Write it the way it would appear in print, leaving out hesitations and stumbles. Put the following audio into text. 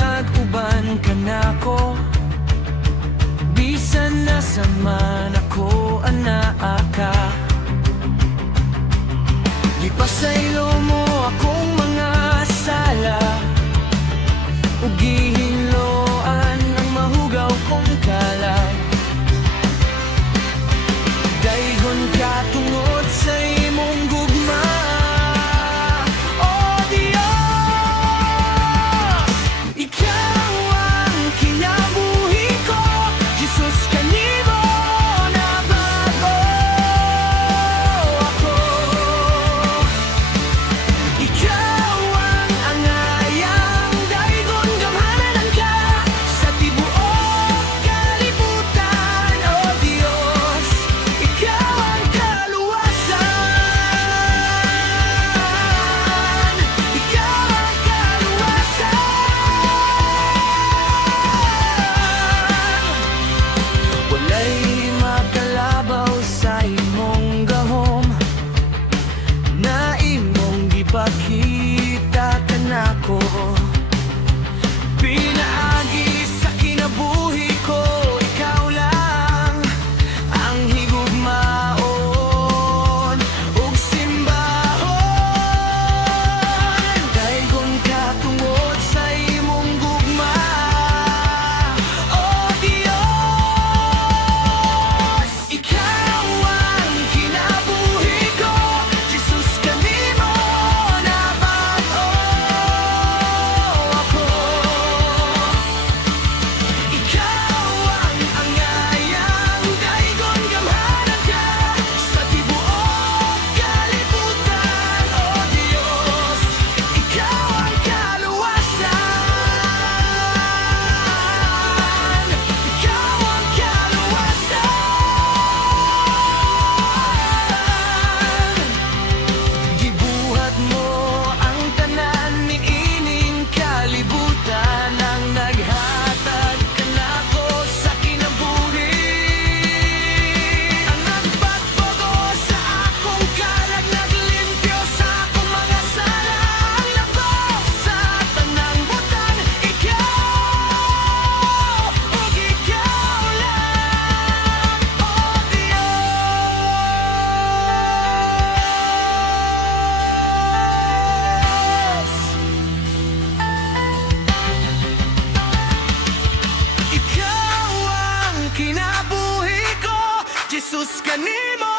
nag-uban ka nako. Bisan nasan man ako anaa ka. Ipasaylo mo akong mga sala, ug gihinloan ang mahugaw kong kalag. Daygon ka tungod sa imong gugma. Oh Diyos, ikaw ang kinabuhi ko. Jesus, kanimo nabago ako. Ikaw ang angayang daygon gamhanan ka sa tibuok kalibutan. Oh Diyos, ikaw ang kaluwasan. Ikaw ang kaluwasan. Walay makalabaw sa imong gahom, na imong gipakita kanako. Pinaagi sa kinabuhi ko, ikaw lang ang higugmaon ug simbahon. Daygon ka tungod sa imong gugma. Oh Diyos, ikaw ang kinabuhi ko. Jesus, kanimo nabago ako. Ikaw ang angayang daygon gamhanan ka sa tibuok kalibutan. Oh Diyos, ikaw ang kaluwasan. Ikaw ang kaluwasan. Gibuhat mo ang tanan niining kalibutan, ang naghatag kanako sa kinabuhi. Ang nagpagbago sa akong kalag, naglimpyo sa akong mga sala, ang labot sa tanang butang. Ikaw, ug ikaw lang, oh Diyos. Ikaw ang kinabuhi ko. Jesus, kanimo